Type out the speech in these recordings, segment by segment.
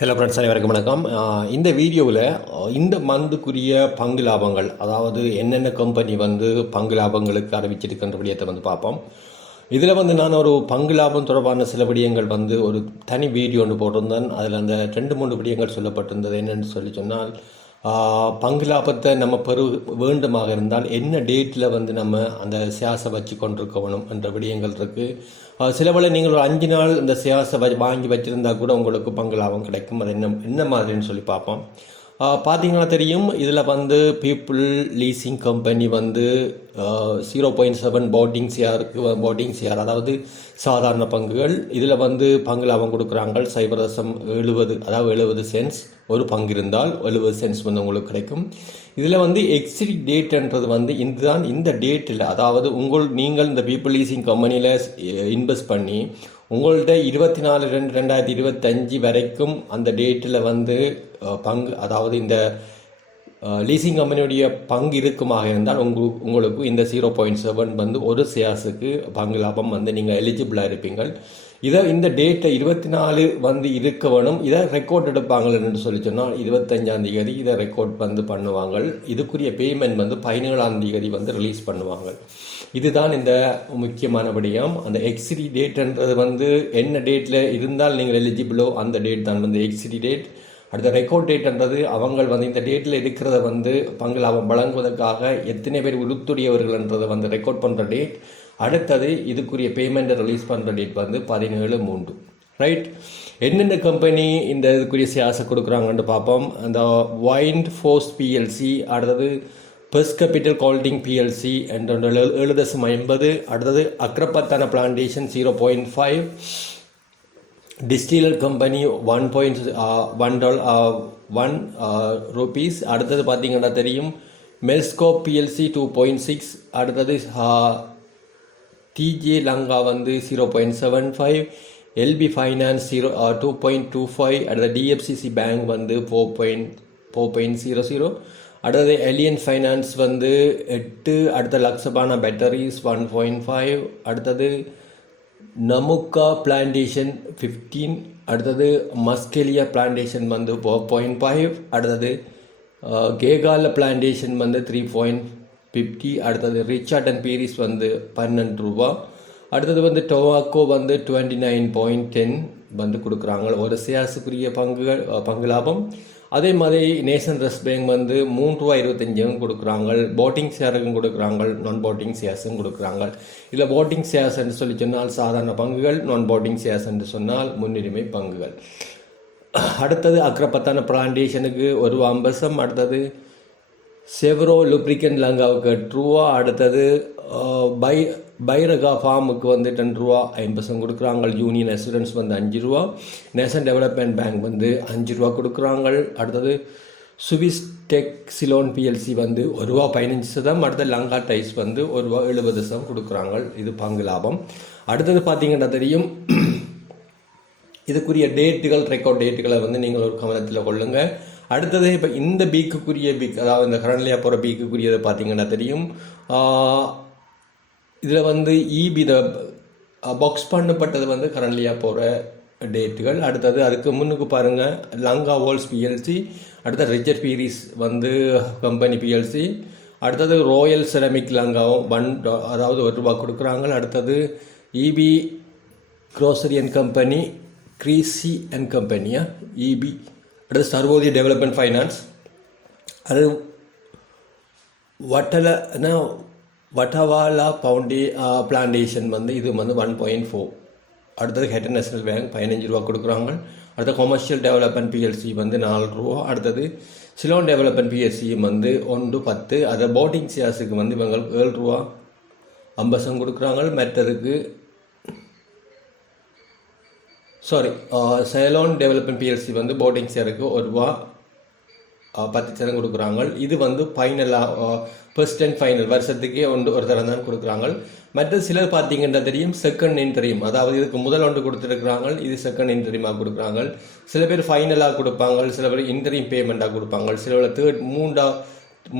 Hello friends, அனைவருக்கும் வணக்கம். இந்த வீடியோவில் இந்த மந்துக்குரிய பங்கு லாபங்கள், அதாவது என்னென்ன கம்பெனி பங்கு லாபங்களுக்கு அறிவிச்சிருக்கின்ற விடயத்தை பார்ப்போம். இதில் நான் ஒரு பங்கு லாபம் தொடர்பான சில விடயங்கள் ஒரு தனி வீடியோ ஒன்று போட்டிருந்தேன். அதில் அந்த 2-3 விடயங்கள் சொல்லப்பட்டிருந்தது. என்னென்னு சொன்னால், பங்கு லாபத்தை நம்ம வேண்டுமாக இருந்தால் என்ன டேட்டில் நம்ம அந்த ஷேர்ஸை வச்சு கொண்டிருக்கணும் என்ற விடயங்கள் இருக்குது. சில வேளை நீங்கள் ஒரு 5 நாள் இந்த ஷேர்ஸை வாங்கி வச்சுருந்தா கூட உங்களுக்கு பங்கு லாபம் கிடைக்கும். அது என்ன மாதிரின்னு சொல்லி பார்ப்போம். பார்த்தீங்கன்னா தெரியும், இதில் people leasing company 0.7 boating share, அதாவது சாதாரண பங்குகள். இதில் பங்கு லாபம் கொடுக்குறாங்க 0.70, அதாவது 70 சென்ட்ஸ் ஒரு பங்கு இருந்தால் 70 சென்ட்ஸ் உங்களுக்கு கிடைக்கும். இதில் எக்ஸ்பிரி டேட்ன்றது இதுதான். இந்த டேட்டில், அதாவது நீங்கள் இந்த பீப்புள் லீசிங் கம்பெனியில் இன்வெஸ்ட் பண்ணி உங்கள்கிட்ட 24/2/2025 வரைக்கும் அந்த டேட்டில் பங்கு, அதாவது இந்த லீசிங் கம்பெனியுடைய பங்கு இருக்குமாக இருந்தால் உங்களுக்கு இந்த 0.7 ஒரு ஷேர்ஸுக்கு பங்கு லாபம் நீங்கள் எலிஜிபிளாக இருப்பீங்கள். இந்த டேட்டை 24 இருக்க வேணும். இதை ரெக்கார்ட் எடுப்பாங்கன்னு சொல்லி சொன்னால் 25ஆம் தேதி இதை ரெக்கார்ட் பண்ணுவாங்க. இதுக்குரிய பேமெண்ட் 17ஆம் தேதி ரிலீஸ் பண்ணுவாங்க. இதுதான் இந்த முக்கியமான விடயம். அந்த எக்ஸ்பிரி டேட்ன்றது என்ன டேட்டில் இருந்தால் நீங்கள் எலிஜிபிளோ அந்த டேட் தான் எக்ஸ்பிரி டேட். அடுத்த ரெக்கார்ட் டேட்ன்றது அவங்க இந்த டேட்டில் இருக்கிறத பங்கு லாபம் வழங்குவதற்காக எத்தனை பேர் உறுத்துடையவர்கள்ன்றதை ரெக்கார்ட் பண்ணுற டேட். அடுத்தது இதுக்குரிய பேமெண்ட்டை ரிலீஸ் பண்ணுற டேட் 17/3. ரைட். என்னென்ன கம்பெனி இந்த இதுக்குரிய ஷேர்ஸை கொடுக்குறாங்கன்னு பார்ப்போம். அந்த வைண்ட் ஃபோர்ஸ் பிஎல்சி, அடுத்தது பெஸ் கேபிட்டல் ஹோல்டிங் பிஎல்சி என்ற 7.50. அடுத்தது அக்ரபத்தான பிளான்டேஷன் 0.5. Distiller company $1 rupees. அடுத்தது பார்த்தீங்கன்னா தெரியும், மெல்ஸ்கோ பிஎல்சி 2.6. அடுத்தது டிஜே லங்கா 0.75. LP finance 2.25. அடுத்தது டிஎஃப்சிசி பேங்க் 4.00. அடுத்தது எலியன் ஃபைனான்ஸ் 8. அடுத்த லக்ஸபானா பேட்டரிஸ் 1.5. அடுத்தது நமுக்கா பிளான்டேஷன் 15. அடுத்தது மஸ்கெலியா பிளான்டேஷன் 4.5. அடுத்தது கேகால பிளான்டேஷன் 3.50. அடுத்தது ரிச்சார்ட் அண்ட் பீரிஸ் 12 ரூபா. அடுத்தது டொவாக்கோ 29.10 கொடுக்குறாங்க ஒரு ஷேர்ஸுக்குரிய பங்கு லாபம். அதே மாதிரி நேஷன் ரெஸ்ட் பேங்க் $3.25 கொடுக்குறாங்க. போட்டிங் ஷேருக்கும் கொடுக்குறாங்க, நான் போட்டிங் ஷேர்ஸும் கொடுக்குறாங்க. இதில் போட்டிங் ஷேர்ஸ் என்று சொல்லி சொன்னால் சாதாரண பங்குகள், நான் போட்டிங் ஷேர்ஸ் என்று சொன்னால் முன்னுரிமை பங்குகள். அடுத்தது அக்ரபத்தான பிளான்டேஷனுக்கு $1. அடுத்தது செவரோ லுப்ரிகன் லங்காவுக்கு $8. அடுத்தது பைரகா ஃபார்முக்கு $10.50 கொடுக்குறாங்க. Union assurance $5. National development bank $5 கொடுக்குறாங்க. அடுத்தது சுவிஸ் டெக் சிலோன் பிஎல்சி $1.15. அடுத்தது லங்கா டைஸ் $1.70 கொடுக்குறாங்க. இது பங்கு லாபம். அடுத்தது பார்த்தீங்கன்னா தெரியும், இதுக்குரிய டேட்டுகள், ரெக்கார்ட் டேட்டுகளை நீங்கள் ஒரு கவனத்தில் கொள்ளுங்கள். அடுத்தது இப்போ இந்த பீக்குரிய அதாவது இந்த கரண்ட்லியாக போகிற பீக்குரியதை பார்த்தீங்கன்னா தெரியும், இதில் இபி பாக்ஸ் பண்ணப்பட்டது கரண்ட்லியாக போகிற டேட்டுகள். அடுத்தது அதுக்கு முன்னுக்கு பாருங்கள், லங்கா வோல்ஸ் பிஎல்சி. அடுத்தது ரிச்சர்ட் பீரிஸ் கம்பெனி பிஎல்சி. அடுத்தது ரோயல் செரமிக் லங்காவும் அதாவது $1 கொடுக்குறாங்க. அடுத்தது EB grocery and company, கிரீசி and கம்பெனியா இபி. அடுத்து சர்வோதய டெவலப்மெண்ட் ஃபைனான்ஸ். அது வட்டவாலா பிளான்டேஷன் இது 1.4. அடுத்தது ஹெட்டன் நேஷனல் பேங்க் $15 கொடுக்குறாங்க. அடுத்த கொமர்ஷியல் டெவலப்மெண்ட் பிஎல்சி $4. அடுத்தது சிலோன் டெவலப்மெண்ட் பிஎல்சி $1.10. அதை போட்டிங் ஷேர்ஸுக்கு இவங்க $7.50 கொடுக்குறாங்க. மற்றதுக்கு சைலோன் டெவலப்மெண்ட் பிஎல்சி போட்டிங் ஷேருக்கு $1.10 கொடுக்குறாங்க. இது ஃபைனலாக ஃபர்ஸ்ட் அண்ட் ஃபைனல் வருஷத்துக்கே ஒரு தரம் தான் கொடுக்குறாங்க. மற்ற சிலர் பார்த்தீங்கன்னா தெரியும், செகண்ட் இன்டரிம், அதாவது இதுக்கு முதல் கொடுத்துருக்குறாங்க, இது செகண்ட் இன்டரிமாக கொடுக்குறாங்க. சில பேர் ஃபைனலாக கொடுப்பாங்க, சில பேர் இன்டரிம் பேமெண்ட்டாக கொடுப்பாங்க, சில பேர்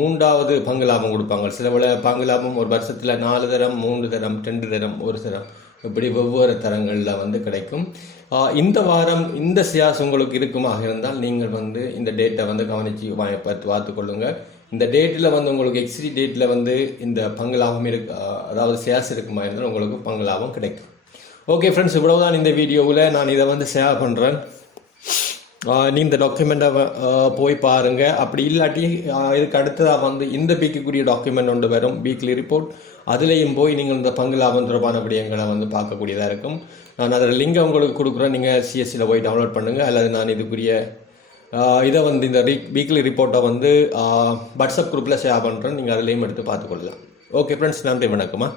மூன்றாவது பங்கு லாபம் கொடுப்பாங்க. சில பேர் பங்கு லாபம் ஒரு வருஷத்தில் 4 தரம், 3 தரம், 2 தரம், 1 தரம், இப்படி வெவ்வேறு தரங்களில் வந்து கிடைக்கும். இந்த வாரம் இந்த ஷேர்ஸ் உங்களுக்கு இருக்குமாக இருந்தால் நீங்கள் வந்து இந்த டேட்டை வந்து கவனித்து பார்த்து கொள்ளுங்கள். இந்த டேட்டில் வந்து உங்களுக்கு எக்ஸ்ட்ரீ டேட்டில் வந்து இந்த பங்கு லாபம் அதாவது ஷேர்ஸ் இருக்குமா இருந்தால் உங்களுக்கு பங்கு லாபம் கிடைக்கும். ஓகே ஃப்ரெண்ட்ஸ், இவ்வளவுதான் இந்த வீடியோவில் நான் இதை வந்து ஷேர் பண்ணுறேன். நீ இந்த டாக்குமெண்ட்டை போய் பாருங்கள். அப்படி இல்லாட்டி இதுக்கு அடுத்ததாக வந்து இந்த வீக்குக்குரிய டாக்குமெண்ட் ஒன்று வரும், வீக்லி ரிப்போர்ட். அதுலேயும் போய் நீங்கள் இந்த பங்கு லாபம் தொடர்பான விடயங்களை வந்து பார்க்கக்கூடியதாக இருக்கும். நான் அதில் லிங்கை உங்களுக்கு கொடுக்குறேன், நீங்கள் சிஎஸ்சியில் போய் டவுன்லோட் பண்ணுங்கள். அல்லது நான் இதுக்குரிய இதை வந்து இந்த வீக்லி ரிப்போர்ட்டை வந்து வாட்ஸ்அப் குரூப்பில் ஷேர் பண்ணுறேன், நீங்கள் அதுலேயும் எடுத்து பார்த்துக்கொள்ளலாம். ஓகே ஃப்ரெண்ட்ஸ், நன்றி, வணக்கம்மா.